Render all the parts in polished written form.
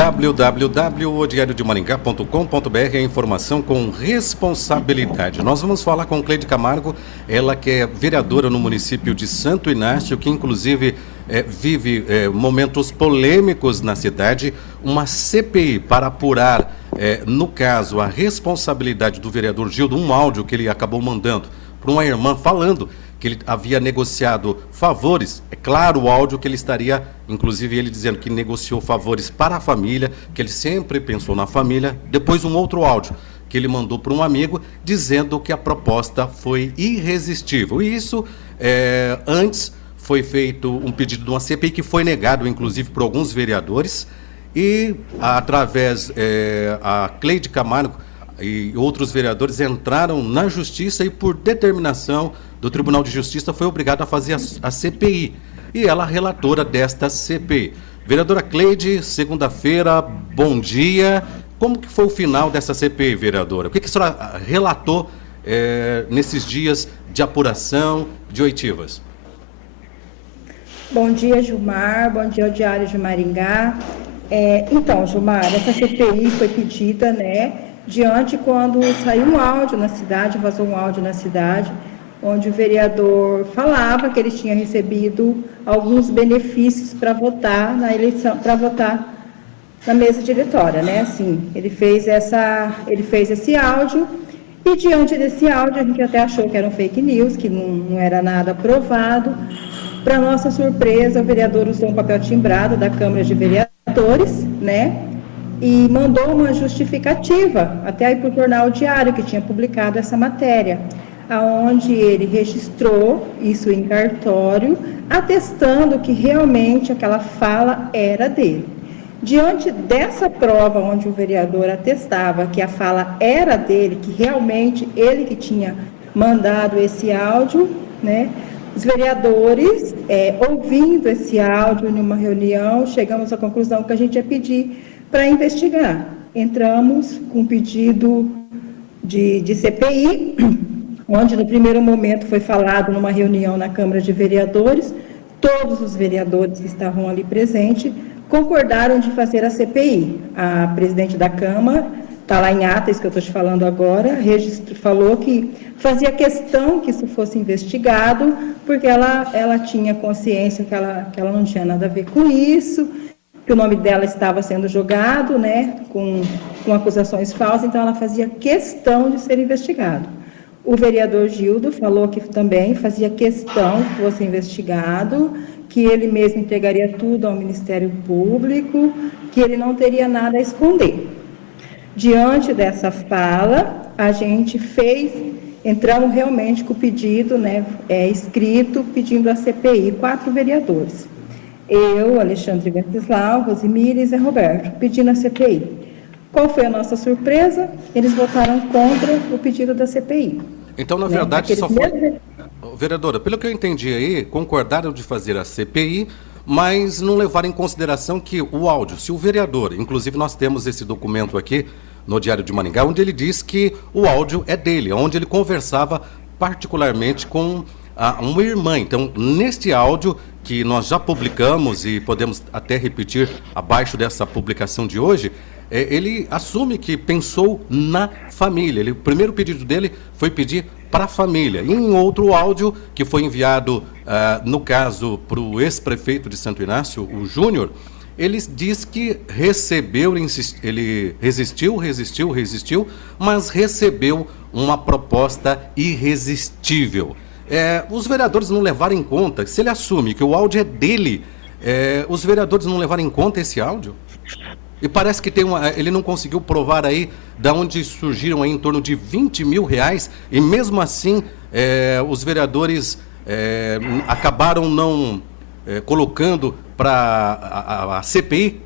www.odiariodeMaringá.com.br é informação com responsabilidade. Nós vamos falar com Cleide Camargo, ela que é vereadora no município de Santo Inácio, que inclusive vive momentos polêmicos na cidade. Uma CPI para apurar, no caso, a responsabilidade do vereador Gildo, um áudio que ele acabou mandando para uma irmã falando que ele havia negociado favores. É claro o áudio que ele estaria, inclusive ele dizendo que negociou favores para a família, que ele sempre pensou na família. Depois um outro áudio que ele mandou para um amigo, dizendo que a proposta foi irresistível. E isso, antes foi feito um pedido de uma CPI que foi negado, inclusive, por alguns vereadores. E, através, a Cleide Camargo e outros vereadores entraram na Justiça e, por determinação do Tribunal de Justiça, foi obrigado a fazer a CPI. E ela, relatora desta CPI. Vereadora Cleide, segunda-feira, bom dia. Como que foi o final dessa CPI, vereadora? O que a senhora relatou nesses dias de apuração, de oitivas? Bom dia, Gilmar. Bom dia ao Diário de Maringá. Então, Gilmar, essa CPI foi pedida, diante quando saiu um áudio na cidade, vazou um áudio na cidade, onde o vereador falava que ele tinha recebido alguns benefícios para votar na eleição, para votar na mesa diretória, Assim, ele fez esse áudio, e diante desse áudio a gente até achou que era um fake news, que não era nada provado. Para nossa surpresa, o vereador usou um papel timbrado da Câmara de Vereadores, e mandou uma justificativa, até aí para o Jornal Diário, que tinha publicado essa matéria, aonde ele registrou isso em cartório, atestando que realmente aquela fala era dele. Diante dessa prova, onde o vereador atestava que a fala era dele, que realmente ele que tinha mandado esse áudio, os vereadores, ouvindo esse áudio em uma reunião, chegamos à conclusão que a gente ia pedir para investigar. Entramos com um pedido de CPI, onde no primeiro momento foi falado numa reunião na Câmara de Vereadores, todos os vereadores que estavam ali presentes concordaram de fazer a CPI. A presidente da Câmara, está lá em ata, isso que eu estou te falando agora, falou que fazia questão que isso fosse investigado, porque ela tinha consciência que ela não tinha nada a ver com isso, que o nome dela estava sendo jogado, com acusações falsas, então ela fazia questão de ser investigado. O vereador Gildo falou que também fazia questão que fosse investigado, que ele mesmo entregaria tudo ao Ministério Público, que ele não teria nada a esconder. Diante dessa fala, a gente entramos realmente com o pedido, escrito, pedindo a CPI, 4 vereadores. Eu, Alexandre Venceslau, Rosemira e Zé Roberto, pedindo a CPI. Qual foi a nossa surpresa? Eles votaram contra o pedido da CPI. Então, na verdade, só foi... Vereadora, pelo que eu entendi aí, concordaram de fazer a CPI, mas não levaram em consideração que o áudio, se o vereador, inclusive nós temos esse documento aqui no Diário de Maringá, onde ele diz que o áudio é dele, onde ele conversava particularmente com uma irmã. Então, neste áudio que nós já publicamos e podemos até repetir abaixo dessa publicação de hoje, ele assume que pensou na família. O primeiro pedido dele foi pedir para a família. E em outro áudio que foi enviado, no caso, para o ex-prefeito de Santo Inácio, o Júnior, ele diz que ele resistiu, mas recebeu uma proposta irresistível. Os vereadores não levaram em conta, se ele assume que o áudio é dele, os vereadores não levaram em conta esse áudio? E parece que ele não conseguiu provar aí de onde surgiram aí em torno de R$20 mil, e mesmo assim os vereadores acabaram não colocando para a CPI.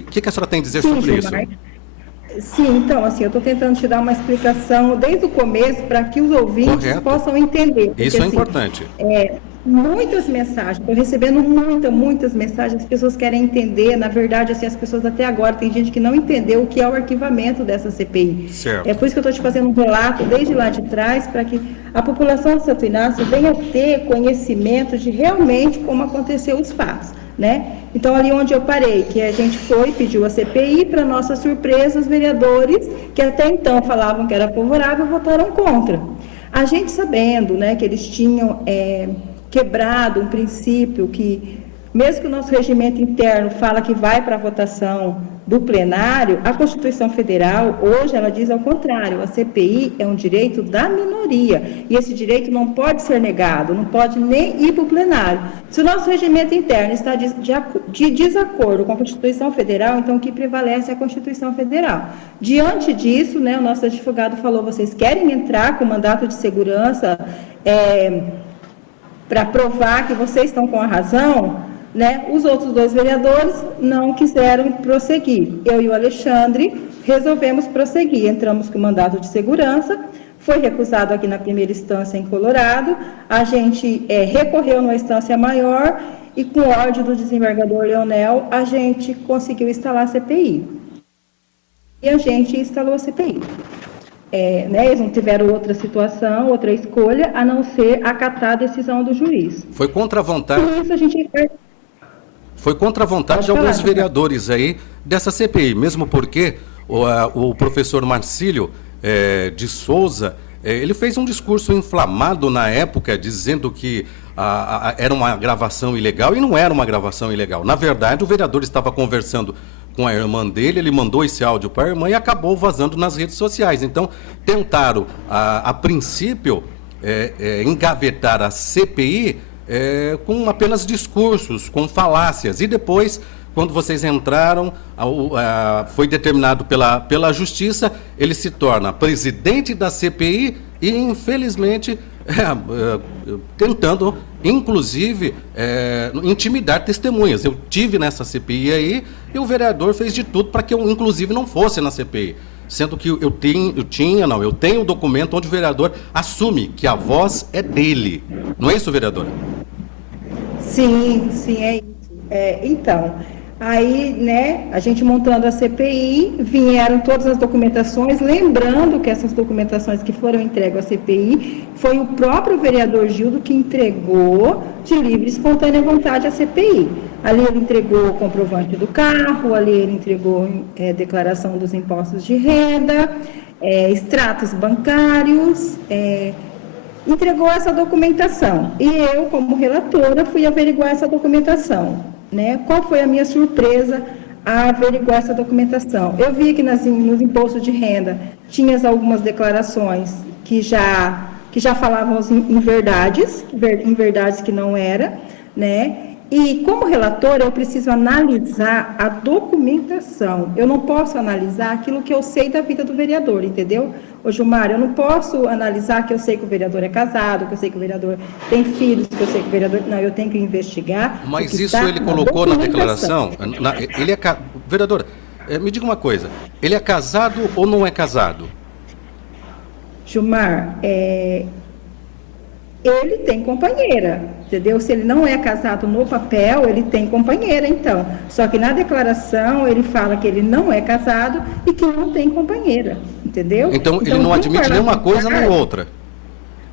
O que a senhora tem a dizer sobre isso? Sim, então, assim, eu estou tentando te dar uma explicação desde o começo para que os ouvintes possam entender. Porque, isso é importante. Muitas mensagens, estou recebendo muitas mensagens, as pessoas querem entender, na verdade, assim, as pessoas até agora, tem gente que não entendeu o que é o arquivamento dessa CPI. Certo. É por isso que eu estou te fazendo um relato desde lá de trás, para que a população de Santo Inácio venha ter conhecimento de realmente como aconteceu os fatos. né? Então, ali onde eu parei, que a gente foi, pediu a CPI, para nossa surpresa, os vereadores, que até então falavam que era favorável, votaram contra. A gente sabendo, né, que eles tinham quebrado um princípio que, mesmo que o nosso regimento interno fala que vai para a votação do plenário, a Constituição Federal, hoje, ela diz ao contrário, a CPI é um direito da minoria, e esse direito não pode ser negado, não pode nem ir para o plenário. Se o nosso regimento interno está de desacordo com a Constituição Federal, então o que prevalece é a Constituição Federal. Diante disso, né, o nosso advogado falou, vocês querem entrar com mandato de segurança para provar que vocês estão com a razão? Né? Os outros 2 vereadores não quiseram prosseguir. Eu e o Alexandre resolvemos prosseguir. Entramos com mandato de segurança, foi recusado aqui na primeira instância em Colorado, a gente recorreu numa instância maior e, com ordem do desembargador Leonel, a gente conseguiu instalar a CPI. E a gente instalou a CPI. Né, eles não tiveram outra situação, outra escolha, a não ser acatar a decisão do juiz. Foi contra a vontade. Por isso a gente... Foi contra a vontade de alguns vereadores aí dessa CPI, mesmo porque o professor Marcílio de Souza, ele fez um discurso inflamado na época, dizendo que era uma gravação ilegal, e não era uma gravação ilegal. Na verdade, o vereador estava conversando com a irmã dele, ele mandou esse áudio para a irmã e acabou vazando nas redes sociais. Então, tentaram, a princípio, engavetar a CPI com apenas discursos, com falácias. E depois, quando vocês entraram, foi determinado pela Justiça, ele se torna presidente da CPI e, infelizmente, tentando, inclusive, intimidar testemunhas. Eu tive nessa CPI aí e o vereador fez de tudo para que eu, inclusive, não fosse na CPI. Sendo que eu tenho um documento onde o vereador assume que a voz é dele. Não é isso, vereador? Sim, é isso. Então, aí, né, a gente montando a CPI, vieram todas as documentações, lembrando que essas documentações que foram entregues à CPI, foi o próprio vereador Gildo que entregou de livre e espontânea vontade à CPI. Ali ele entregou o comprovante do carro, ali ele entregou declaração dos impostos de renda, extratos bancários, entregou essa documentação. E eu, como relatora, fui averiguar essa documentação. Né? Qual foi a minha surpresa a averiguar essa documentação? Eu vi que nos impostos de renda tinha algumas declarações que já falavam em verdades que não era, né? E, como relatora, eu preciso analisar a documentação. Eu não posso analisar aquilo que eu sei da vida do vereador, entendeu? Ô, Gilmar, eu não posso analisar que eu sei que o vereador é casado, que eu sei que o vereador tem filhos, que eu sei que o vereador... Não, eu tenho que investigar. Mas isso ele colocou na declaração? Vereador, me diga uma coisa. Ele é casado ou não é casado? Gilmar, ele tem companheira, entendeu? Se ele não é casado no papel, ele tem companheira, então. Só que na declaração ele fala que ele não é casado e que não tem companheira, entendeu? Então ele não admite nenhuma coisa nem outra.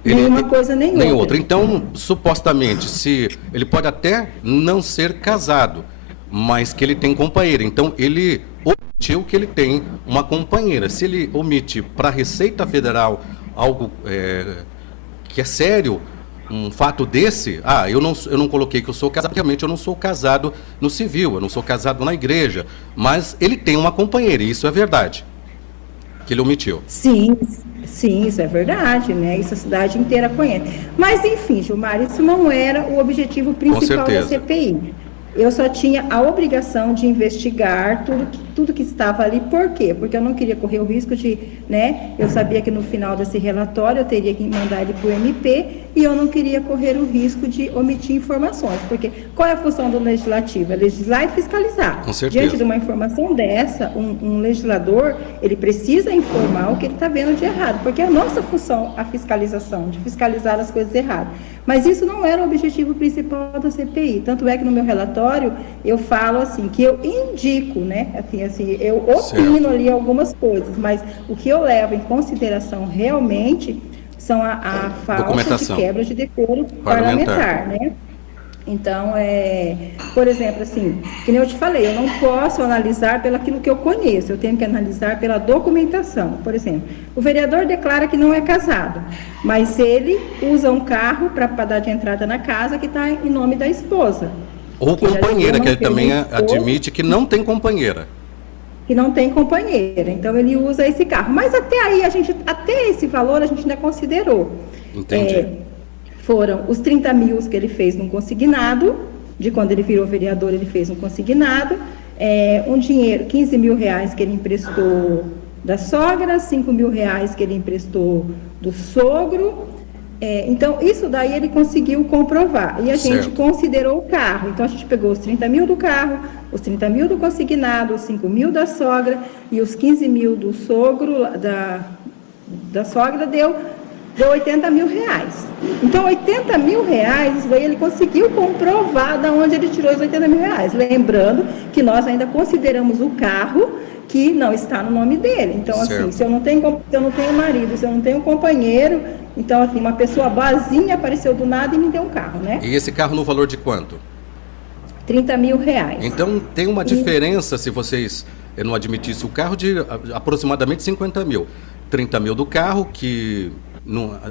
Nenhuma coisa nem outra. Então, supostamente, se ele pode até não ser casado, mas que ele tem companheira. Então, ele omitiu que ele tem uma companheira. Se ele omite para a Receita Federal algo que é sério, um fato desse, eu não coloquei que eu sou casado, realmente eu não sou casado no civil, eu não sou casado na igreja, mas ele tem uma companheira, e isso é verdade, que ele omitiu. Sim, isso é verdade, né? Isso a cidade inteira conhece. Mas, enfim, Gilmar, isso não era o objetivo principal da CPI. Eu só tinha a obrigação de investigar tudo que estava ali. Por quê? Porque eu não queria correr o risco de, né? Eu sabia que no final desse relatório eu teria que mandar ele para o MP e eu não queria correr o risco de omitir informações. Porque qual é a função do legislativo? É legislar e fiscalizar. Com certeza. Diante de uma informação dessa, um legislador, ele precisa informar o que ele está vendo de errado. Porque é a nossa função a fiscalização, de fiscalizar as coisas erradas. Mas isso não era o objetivo principal da CPI. Tanto é que no meu relatório eu falo assim, que eu indico, né? Assim, eu opino ali algumas coisas, mas o que eu levo em consideração realmente são a falta de quebra de decoro parlamentar, né? Então, por exemplo, assim, que nem eu te falei, eu não posso analisar pelo aquilo que eu conheço, eu tenho que analisar pela documentação. Por exemplo, o vereador declara que não é casado, mas ele usa um carro para dar de entrada na casa que está em nome da esposa. Ou companheira, que ele também admite que não tem companheira. Que não tem companheira, então ele usa esse carro. Mas até aí, até esse valor a gente ainda considerou. Entendi. Foram os 30 mil que ele fez num consignado, de quando ele virou vereador, ele fez um consignado, um dinheiro, 15 mil reais que ele emprestou da sogra, 5 mil reais que ele emprestou do sogro. Então, isso daí ele conseguiu comprovar. E a gente considerou o carro. Então, a gente pegou os 30 mil do carro, os 30 mil do consignado, os 5 mil da sogra e os 15 mil do sogro, da sogra, deu 80 mil reais. Então, 80 mil reais, isso daí ele conseguiu comprovar de onde ele tirou os 80 mil reais. Lembrando que nós ainda consideramos o carro que não está no nome dele. Então, assim, se eu não tenho marido, se eu não tenho companheiro, então, assim, uma pessoa boazinha apareceu do nada e me deu um carro, né? E esse carro no valor de quanto? 30 mil reais. Então, tem uma diferença, se vocês não admitissem o carro, de aproximadamente 50 mil. 30 mil do carro, que...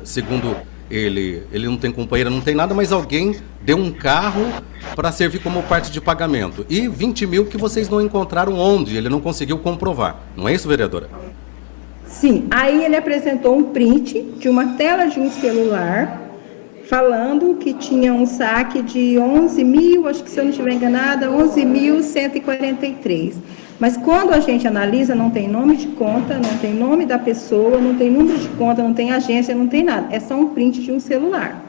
segundo ele não tem companheira, não tem nada, mas alguém deu um carro para servir como parte de pagamento. E 20 mil que vocês não encontraram onde, ele não conseguiu comprovar. Não é isso, vereadora? Sim, aí ele apresentou um print de uma tela de um celular, falando que tinha um saque de 11 mil, acho que se eu não estiver enganada, 11.143. Mas quando a gente analisa, não tem nome de conta, não tem nome da pessoa, não tem número de conta, não tem agência, não tem nada. É só um print de um celular.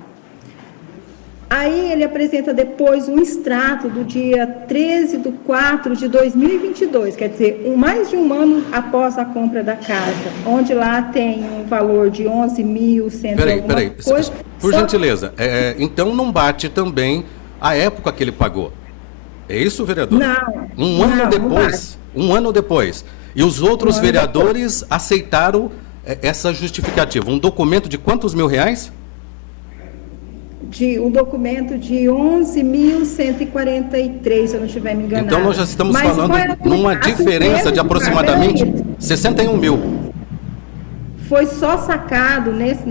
Aí ele apresenta depois um extrato do dia 13/4/2022, quer dizer, mais de um ano após a compra da casa, onde lá tem um valor de 11.100 Peraí, por gentileza, então não bate também a época que ele pagou. É isso, vereador? Não. Um ano depois. E os outros vereadores aceitaram essa justificativa. Um documento de quantos mil reais? Um documento de 11.143, se eu não estiver me enganando. Então nós já estamos falando numa diferença de aproximadamente 61 mil. Foi só sacado, nesse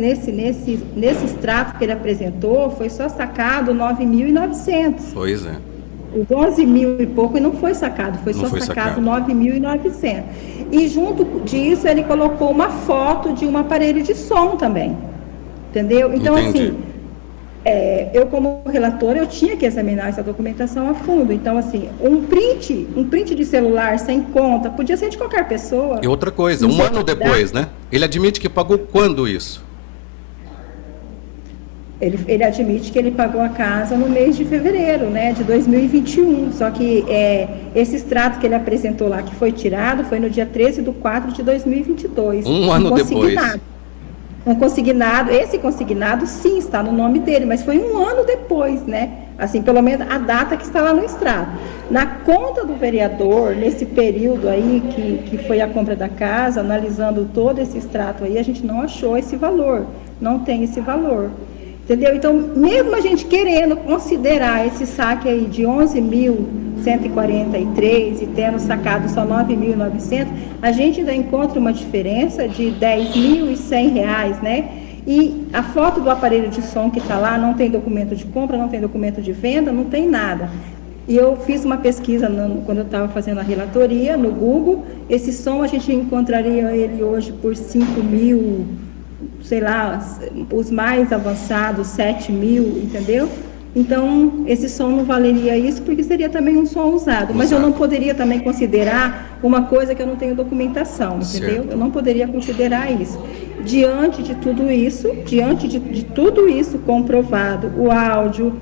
extrato que ele apresentou, foi só sacado 9.900. Pois é. Os 11 mil e pouco não foi sacado, foi só sacado 9.900. E junto disso ele colocou uma foto de um aparelho de som também, entendeu? Então, entendi. Assim, eu como relatora, eu tinha que examinar essa documentação a fundo. Então, assim, um print de celular sem conta, podia ser de qualquer pessoa. E outra coisa, um ano depois, né? Ele admite que pagou quando isso? Ele admite que ele pagou a casa no mês de fevereiro, né, de 2021. Só que esse extrato que ele apresentou lá, que foi tirado, foi no dia 13/4/2022. Um ano depois. Esse consignado, sim, está no nome dele, mas foi um ano depois, né? Assim, pelo menos a data que está lá no extrato. Na conta do vereador, nesse período aí que foi a compra da casa, analisando todo esse extrato aí, a gente não achou esse valor, não tem esse valor. Entendeu? Então, mesmo a gente querendo considerar esse saque aí de 11.143 e tendo sacado só 9.900, a gente ainda encontra uma diferença de 10.100 reais, né? E a foto do aparelho de som que está lá não tem documento de compra, não tem documento de venda, não tem nada. E eu fiz uma pesquisa quando eu estava fazendo a relatoria no Google. Esse som a gente encontraria ele hoje por 5 mil, sei lá, os mais avançados, 7 mil, entendeu? Então, esse som não valeria isso, porque seria também um som usado. Mas eu não poderia também considerar uma coisa que eu não tenho documentação, entendeu? Certo. Eu não poderia considerar isso. Diante de tudo isso comprovado, o áudio,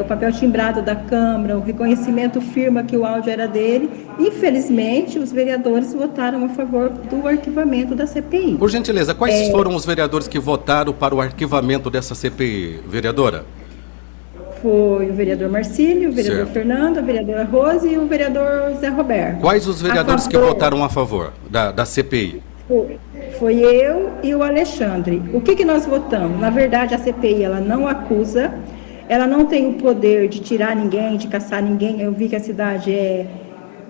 o papel timbrado da Câmara, o reconhecimento firma que o áudio era dele, infelizmente, os vereadores votaram a favor do arquivamento da CPI. Por gentileza, quais foram os vereadores que votaram para o arquivamento dessa CPI, vereadora? Foi o vereador Marcílio, o vereador Fernando, a vereadora Rose e o vereador Zé Roberto. Quais os vereadores que votaram a favor da CPI? Foi eu e o Alexandre. O que nós votamos? Na verdade, a CPI ela não acusa, ela não tem o poder de tirar ninguém, de caçar ninguém. Eu vi que a cidade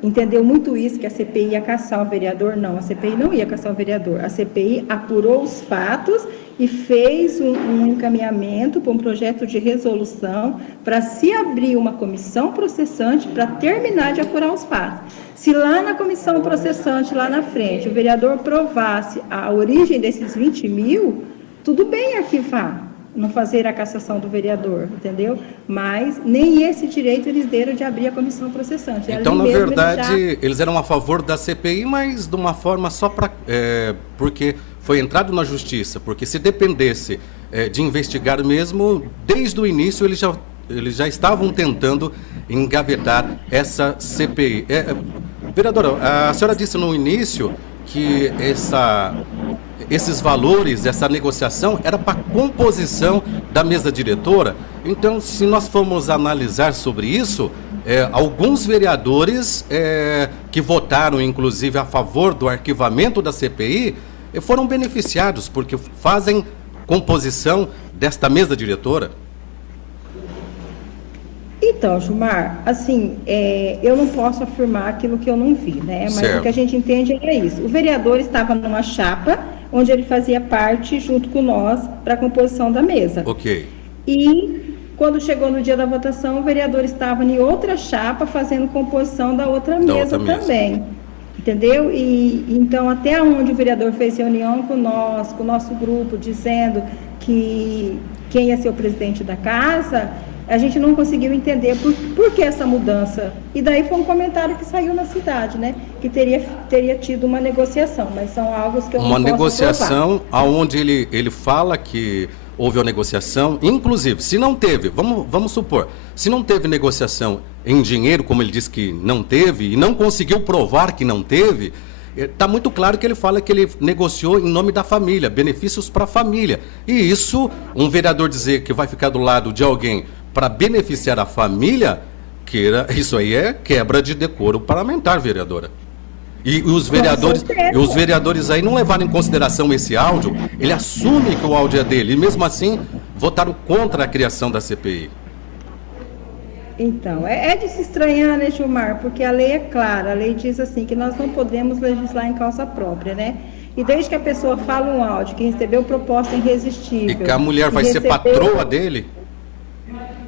entendeu muito isso, que a CPI ia caçar o vereador. Não, a CPI não ia caçar o vereador. A CPI apurou os fatos e fez um encaminhamento para um projeto de resolução para se abrir uma comissão processante para terminar de apurar os fatos. Se lá na comissão processante, lá na frente, o vereador provasse a origem desses 20 mil, tudo bem arquivar, não fazer a cassação do vereador, entendeu? Mas nem esse direito eles deram de abrir a comissão processante. Então, na verdade, eles eram a favor da CPI, mas de uma forma só para... porque foi entrado na justiça, porque se dependesse de investigar mesmo, desde o início eles já estavam tentando engavetar essa CPI. Vereadora, a senhora disse no início que esses valores, essa negociação, era para a composição da mesa diretora. Então, se nós formos analisar sobre isso, alguns vereadores que votaram, inclusive, a favor do arquivamento da CPI, foram beneficiados, porque fazem composição desta mesa diretora. Então, Gilmar, assim, eu não posso afirmar aquilo que eu não vi, né? Mas certo. O que a gente entende é isso. O vereador estava numa chapa onde ele fazia parte, junto com nós, para a composição da mesa. Ok. E quando chegou no dia da votação, o vereador estava em outra chapa fazendo composição da outra mesa também. Entendeu? E então, até onde o vereador fez reunião com nós, com o nosso grupo, dizendo que quem ia ser o presidente da casa, a gente não conseguiu entender por que essa mudança. E daí foi um comentário que saiu na cidade, né? Que teria tido uma negociação, mas são algo que eu não posso provar. Uma negociação onde ele fala que houve a negociação, inclusive, se não teve, vamos supor, se não teve negociação em dinheiro, como ele disse que não teve, e não conseguiu provar que não teve, está muito claro que ele fala que ele negociou em nome da família, benefícios para a família. E isso, um vereador dizer que vai ficar do lado de alguém para beneficiar a família, isso aí é quebra de decoro parlamentar, vereadora. E os vereadores aí não levaram em consideração esse áudio, ele assume que o áudio é dele, e mesmo assim votaram contra a criação da CPI. Então, é de se estranhar, né, Gilmar? Porque a lei é clara, a lei diz assim, que nós não podemos legislar em causa própria, né? E desde que a pessoa fala um áudio, que recebeu proposta irresistível... E que a mulher vai ser patroa dele?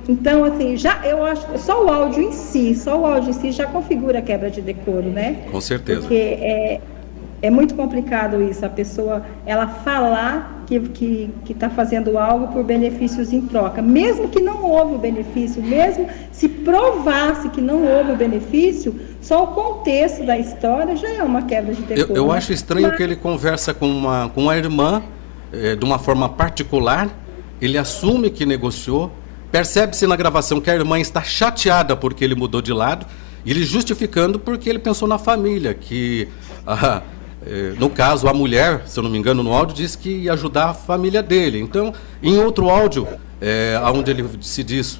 Então, assim, eu acho que só o áudio em si já configura a quebra de decoro, né? Com certeza. Porque é muito complicado isso, a pessoa, ela falar que está fazendo algo por benefícios em troca. Mesmo que não houve o benefício, mesmo se provasse que não houve o benefício, só o contexto da história já é uma quebra de decoro. Eu acho estranho que ele conversa com a irmã, de uma forma particular, ele assume que negociou, percebe-se na gravação que a irmã está chateada porque ele mudou de lado, e ele justificando porque ele pensou na família, que, no caso, a mulher, se eu não me engano, no áudio, disse que ia ajudar a família dele. Então, em outro áudio, onde ele se diz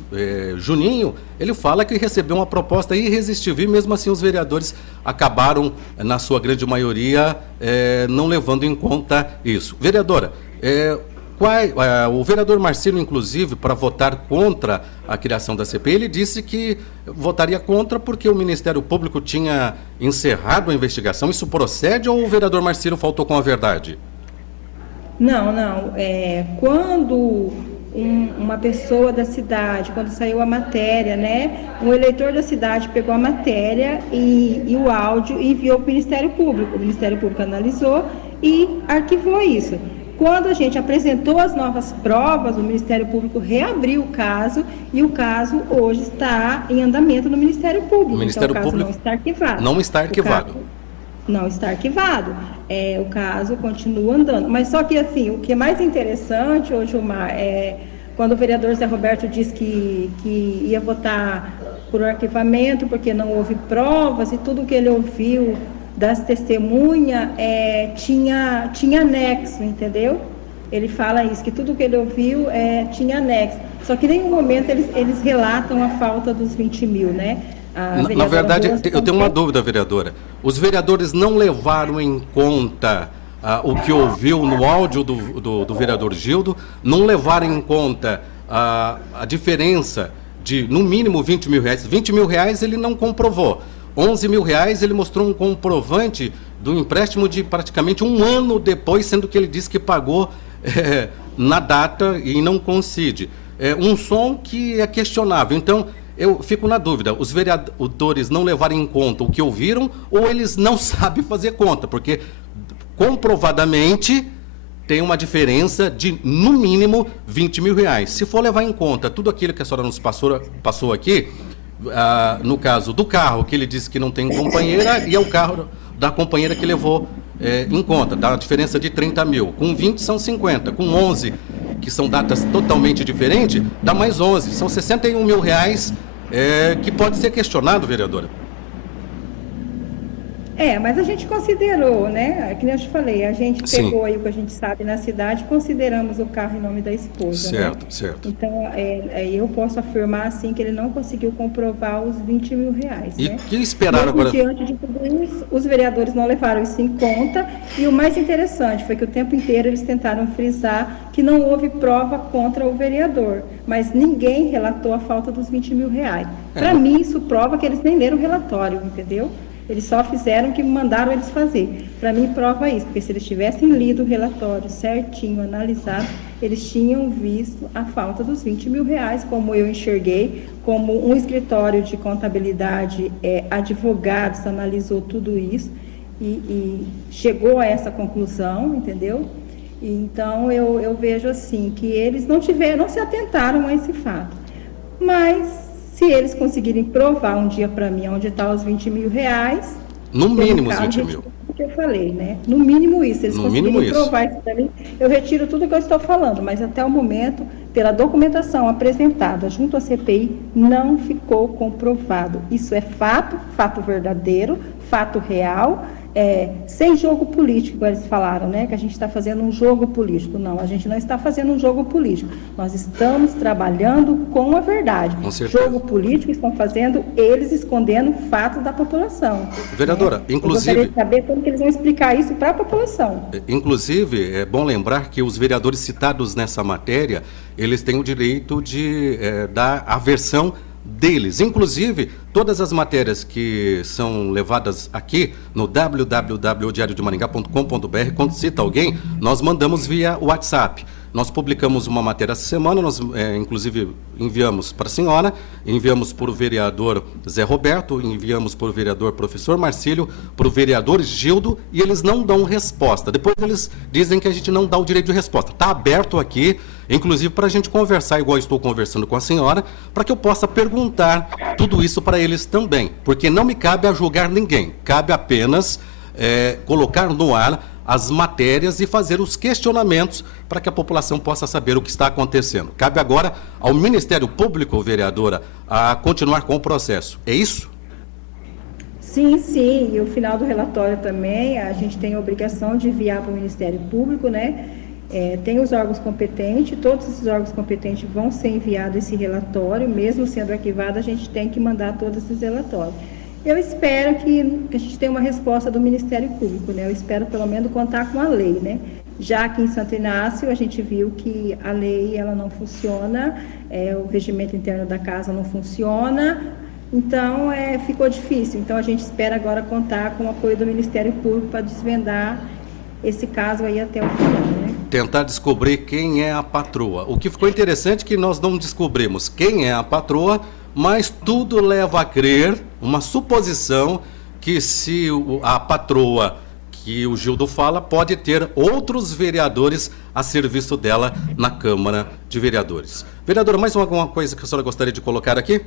Juninho, ele fala que recebeu uma proposta irresistível, e mesmo assim os vereadores acabaram, na sua grande maioria, não levando em conta isso. Vereadora, o vereador Marcílio, inclusive, para votar contra a criação da CPI, ele disse que votaria contra porque o Ministério Público tinha encerrado a investigação. Isso procede ou o vereador Marcílio faltou com a verdade? Não. Quando uma pessoa da cidade, quando saiu a matéria, né, um eleitor da cidade pegou a matéria e o áudio e enviou para o Ministério Público. O Ministério Público analisou e arquivou isso. Quando a gente apresentou as novas provas, o Ministério Público reabriu o caso e o caso hoje está em andamento no Ministério Público. O Ministério Público não está arquivado. Não está arquivado. Não está arquivado. O caso continua andando. Mas só que, assim, o que é mais interessante, Gilmar, quando o vereador Zé Roberto disse que ia votar por arquivamento, porque não houve provas e tudo que ele ouviu das testemunhas tinha anexo, entendeu? Ele fala isso, que tudo que ele ouviu tinha anexo. Só que em nenhum momento eles relatam a falta dos 20 mil, né? Na verdade, eu tenho uma dúvida, vereadora. Os vereadores não levaram em conta o que ouviu no áudio do vereador Gildo, não levaram em conta a diferença de, no mínimo, 20 mil reais. 20 mil reais ele não comprovou. 11 mil reais ele mostrou um comprovante do empréstimo de praticamente um ano depois, sendo que ele disse que pagou na data e não coincide. Um som que é questionável. Então, eu fico na dúvida, os vereadores não levarem em conta o que ouviram ou eles não sabem fazer conta, porque comprovadamente tem uma diferença de, no mínimo, 20 mil reais. Se for levar em conta tudo aquilo que a senhora nos passou aqui, no caso do carro, que ele disse que não tem companheira, e é o carro da companheira que levou em conta, dá uma diferença de 30 mil. Com 20 são 50, com 11, que são datas totalmente diferentes, dá mais 11, são 61 mil reais, que pode ser questionado, vereadora. Mas a gente considerou, né? Que nem eu te falei, a gente pegou aí o que a gente sabe na cidade e consideramos o carro em nome da esposa. Certo, né? certo. Então, eu posso afirmar, assim, que ele não conseguiu comprovar os 20 mil reais. E né? que esperaram agora? Diante de tudo isso, os vereadores não levaram isso em conta. E o mais interessante foi que o tempo inteiro eles tentaram frisar que não houve prova contra o vereador. Mas ninguém relatou a falta dos 20 mil reais. Para mim, isso prova que eles nem leram o relatório, entendeu? Eles só fizeram o que mandaram eles fazer. Para mim, prova isso, porque se eles tivessem lido o relatório certinho, analisado, eles tinham visto a falta dos 20 mil reais, como eu enxerguei, como um escritório de contabilidade, advogados, analisou tudo isso e chegou a essa conclusão, entendeu? Então, eu vejo assim, que eles não se atentaram a esse fato. Mas se eles conseguirem provar um dia para mim onde estão os 20 mil reais... No mínimo os 20 mil. O que eu falei, né? No mínimo isso. Se eles conseguirem provar isso para mim, eu retiro tudo que eu estou falando. Mas até o momento, pela documentação apresentada junto à CPI, não ficou comprovado. Isso é fato verdadeiro, fato real, sem jogo político, eles falaram, né? Que a gente está fazendo um jogo político. Não, a gente não está fazendo um jogo político. Nós estamos trabalhando com a verdade. Com certeza. Jogo político estão fazendo eles escondendo fatos da população. Vereadora, né? inclusive... Eu gostaria de saber como que eles vão explicar isso para a população. Inclusive, é bom lembrar que os vereadores citados nessa matéria, eles têm o direito de dar a versão deles. Inclusive, todas as matérias que são levadas aqui no www.diariodemaringá.com.br, quando cita alguém, nós mandamos via WhatsApp. Nós publicamos uma matéria essa semana, nós inclusive enviamos para a senhora, enviamos para o vereador Zé Roberto, enviamos para o vereador professor Marcílio, para o vereador Gildo, e eles não dão resposta. Depois eles dizem que a gente não dá o direito de resposta. Está aberto aqui, inclusive para a gente conversar, igual eu estou conversando com a senhora, para que eu possa perguntar tudo isso para eles também. Porque não me cabe a julgar ninguém, cabe apenas colocar no ar as matérias e fazer os questionamentos para que a população possa saber o que está acontecendo. Cabe agora ao Ministério Público, vereadora, a continuar com o processo. É isso? Sim, sim. E o final do relatório também, a gente tem a obrigação de enviar para o Ministério Público, né? Tem os órgãos competentes, todos esses órgãos competentes vão ser enviados esse relatório, mesmo sendo arquivado, a gente tem que mandar todos esses relatórios. Eu espero que a gente tenha uma resposta do Ministério Público, né? Eu espero, pelo menos, contar com a lei, né? Já que em Santo Inácio, a gente viu que a lei, ela não funciona, o regimento interno da casa não funciona, então, ficou difícil. Então, a gente espera agora contar com o apoio do Ministério Público para desvendar esse caso aí até o final, né? Tentar descobrir quem é a patroa. O que ficou interessante é que nós não descobrimos quem é a patroa, mas tudo leva a crer, uma suposição, que se a patroa que o Gildo fala, pode ter outros vereadores a serviço dela na Câmara de Vereadores. Vereadora, mais alguma coisa que a senhora gostaria de colocar aqui?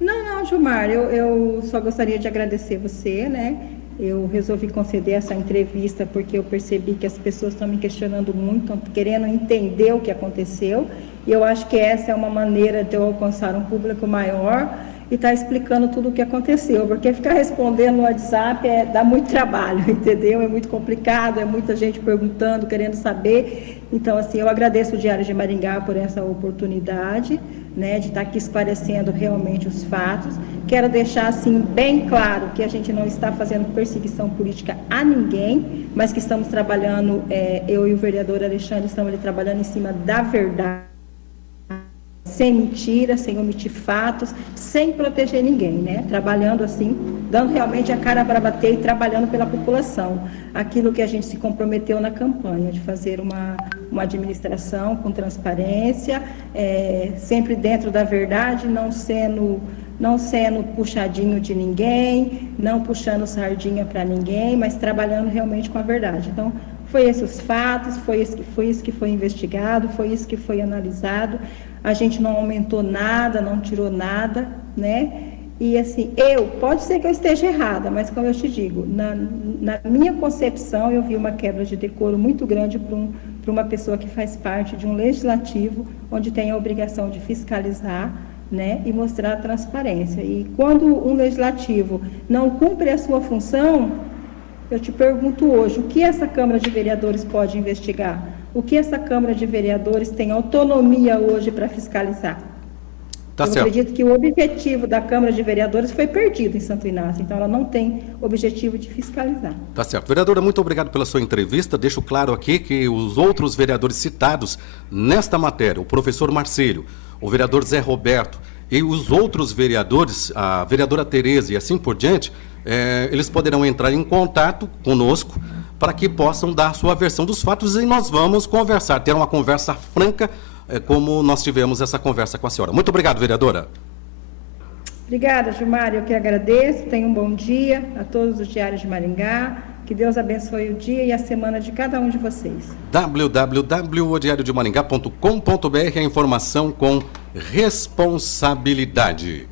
Não, Gilmar, eu só gostaria de agradecer você, né? Eu resolvi conceder essa entrevista porque eu percebi que as pessoas estão me questionando muito, estão querendo entender o que aconteceu, e eu acho que essa é uma maneira de eu alcançar um público maior e estar explicando tudo o que aconteceu, porque ficar respondendo no WhatsApp dá muito trabalho, entendeu? É muito complicado, é muita gente perguntando, querendo saber. Então, assim, eu agradeço o Diário de Maringá por essa oportunidade, né, de estar aqui esclarecendo realmente os fatos. Quero deixar, assim, bem claro que a gente não está fazendo perseguição política a ninguém, mas que estamos trabalhando, eu e o vereador Alexandre estamos ali trabalhando em cima da verdade, sem mentira, sem omitir fatos, sem proteger ninguém, né? Trabalhando assim, dando realmente a cara para bater e trabalhando pela população. Aquilo que a gente se comprometeu na campanha, de fazer uma administração com transparência, sempre dentro da verdade, não sendo puxadinho de ninguém, não puxando sardinha para ninguém, mas trabalhando realmente com a verdade. Então, foi esses os fatos, foi isso que foi investigado, foi isso que foi analisado. A gente não aumentou nada, não tirou nada, né? E assim, pode ser que eu esteja errada, mas como eu te digo, na minha concepção, eu vi uma quebra de decoro muito grande para uma pessoa que faz parte de um legislativo, onde tem a obrigação de fiscalizar, né, e mostrar a transparência. E quando um legislativo não cumpre a sua função, eu te pergunto hoje, o que essa Câmara de Vereadores pode investigar? O que essa Câmara de Vereadores tem autonomia hoje para fiscalizar? Tá eu certo. acredito que o objetivo da Câmara de Vereadores foi perdido em Santo Inácio, então ela não tem objetivo de fiscalizar. Tá certo. Vereadora, muito obrigado pela sua entrevista. Deixo claro aqui que os outros vereadores citados nesta matéria, o professor Marcílio, o vereador Zé Roberto e os outros vereadores, a vereadora Tereza e assim por diante, eles poderão entrar em contato conosco para que possam dar a sua versão dos fatos e nós vamos conversar, ter uma conversa franca, como nós tivemos essa conversa com a senhora. Muito obrigado, vereadora. Obrigada, Gilmar, eu que agradeço. Tenha um bom dia a todos os diários de Maringá. Que Deus abençoe o dia e a semana de cada um de vocês. www.odiarioDeMaringá.com.br, a informação com responsabilidade.